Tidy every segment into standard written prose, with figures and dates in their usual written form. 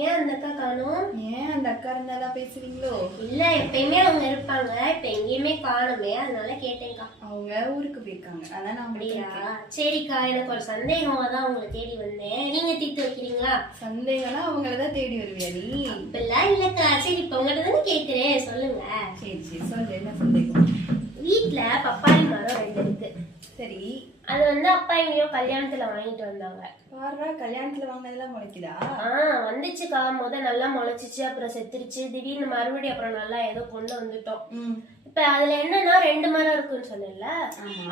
இருக்கீங்க? அந்த அக்கா காணோம். ஏன் அந்த அக்கா இருந்தாதான் பேசுவீங்களோ? இல்ல, எப்பயுமே அவங்க இருப்பாங்க. இப்ப எங்கேயுமே காணுமே, அதனால கேட்டேன்க்கா. அவங்க ஊருக்கு போயிருக்காங்க. அதான் நான் அப்படியா? சரிக்கா, எனக்கு ஒரு சந்தேகமா தான் உங்களை தேடி வந்தேன். நீங்க தீர்த்து வைக்கிறீங்களா? சந்தேகம்னா அவங்களதான் தேடி வருவியா நீ? அப்படிலாம் இல்லக்கா. சரி, இப்ப உங்கள்ட்ட தானே கேட்கிறேன், சொல்லுங்க. சரி சரி சொல்லு, என்ன சந்தேகம்? வீட்டுல பப்பாளி மரம் 2 இருக்கு. சரி, அது அப்பா எங்கேயோ கல்யாணத்துல வாங்கிட்டு வந்தாங்க. பாருடா, கல்யாணத்துல வாங்கினதெல்லாம் முளைக்குதா? வந்துச்சுக்கா. நல்லா முளைச்சிச்சு, அப்புறம் செத்துருச்சு. திடீர்னு மறுபடியும் அப்புறம் நல்லா ஏதோ கொண்டு வந்துட்டோம். இப்ப அதுல என்னன்னா 2 மரம் இருக்குன்னு சொன்னேன்ல,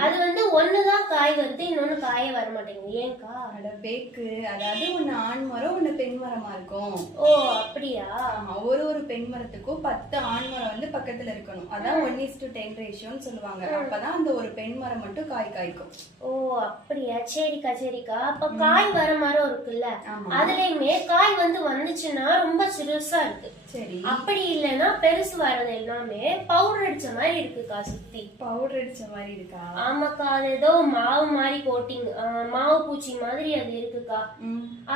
அது ஒண்ணுதான் காய் வருது, இன்னொன்னு காயே வர மாட்டேங்குது. ஏன்க்கா? அட பேக்கு, அதாவது ஒண்ணு ஆண் மரம் ஒண்ணு பெண் மரமா இருக்கும். ஓ அப்படியா? ஒரு பெண் மரத்துக்கும் 10 ஆண் மரம் பக்கத்துல இருக்கணும். அதான் 1:10 ரேஷியோன்னு சொல்லுவாங்க. அப்பதான் அந்த ஒரு பெண் மரம் மட்டும் காய் காய்க்கும். ஓ அப்படியா? சரிக்கா சரிக்கா. அப்ப காய் வர மரம் இருக்குல்ல, அதுலயுமே காய் வந்துச்சுன்னா ரொம்ப சிறுசா இருக்கு. சரி, அப்படி இல்லைன்னா பெருசு வர்றது எல்லாமே பவுடர் அடிச்ச மாதிரி இருக்குக்கா. சுத்தி பவுடர் அடிச்ச மாதிரி இருக்கா? ஆமாக்கா, அது ஏதோ மாவு மாதிரி கோட்டிங், மாவு பூச்சி மாதிரி அது இருக்குக்கா.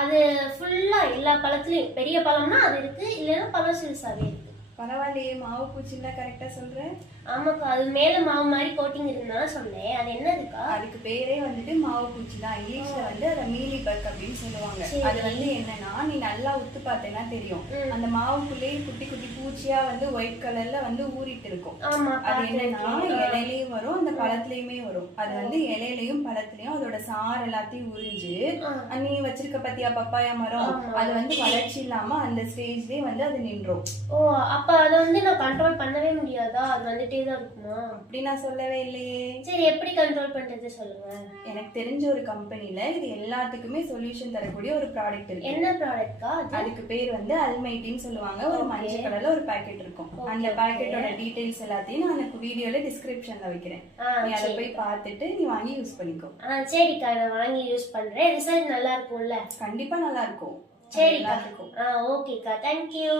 அது ஃபுல்லா எல்லா பழத்துலயும் பெரிய பழம்னா அது இருக்கு, இல்லைன்னா பழம் சிறுசாவே இருக்கு. பரவாயில்லையே, மாவு பூச்சின்னா கரெக்டா சொல்றேன். ஆமாக்கா, அது மேல மாவு மாதிரி கோட்டிங் இருந்தா சொன்னேன். அது என்னதுக்கா? அதுக்கு பேரே மாவு பூச்சி தான். இங்கிலீஷ்ல அதை மீலி பக் அப்படின்னு சொல்லுவாங்க. அது என்னன்னா, நீ நல்லா உத்து பார்த்தேன்னா தெரியும், அந்த மாவுக்குள்ளேயே குட்டி குட்டி பூச்சியா ஒயிட் கலர்ல ஊறிட்டு இருக்கும். அது என்னன்னா இலையிலயும் வரும், அந்த பழத்துலயுமே வரும். அது இலையிலயும் பழத்துலயும் அதோட சாறு எல்லாத்தையும் உறிஞ்சு, நீ வச்சிருக்க பத்தியா பப்பாயா மரம், அது வளர்ச்சி இல்லாம அந்த ஸ்டேஜ்லயே அது நின்றும். ஓ, அப்ப அதை நான் கண்ட்ரோல் பண்ணவே முடியாதா? அது வந்துட்டே தான் இருக்குமா? அப்படி நான் சொல்லவே இல்லையே. சரி, எப்படி கண்ட்ரோல் பண்றது சொல்லுங்க. எனக்கு தெரிஞ்ச ஒரு கம்பெனில இது எல்லாத்துக்குமே சொல்யூஷன் தரக்கூடிய ஒரு ப்ராடக்ட் இருக்கு. என்ன ப்ராடக்ட்க்கா? அதுக்கு பேர் அல்மைட்டின்னு சொல்லுவாங்க. ஒரு மஞ்சள் கலர்ல ஒரு பாக்கெட் இருக்கும். அந்த பாக்கெட்டோட டீடைல்ஸ் எல்லாத்தையும் நான் எனக்கு வீடியோல டிஸ்கிரிப்ஷன்ல வைக்கிறேன். நீ அதை போய் பார்த்துட்டு நீ வாங்கி யூஸ் பண்ணிக்கோ. சரிக்கா, நான் வாங்கி யூஸ் பண்றேன். ரிசல்ட் நல்லா இருக்கும்ல? கண்டிப்பா நல்லா இருக்கும். சரிக்கா. ஓகேக்கா, தேங்க்யூ.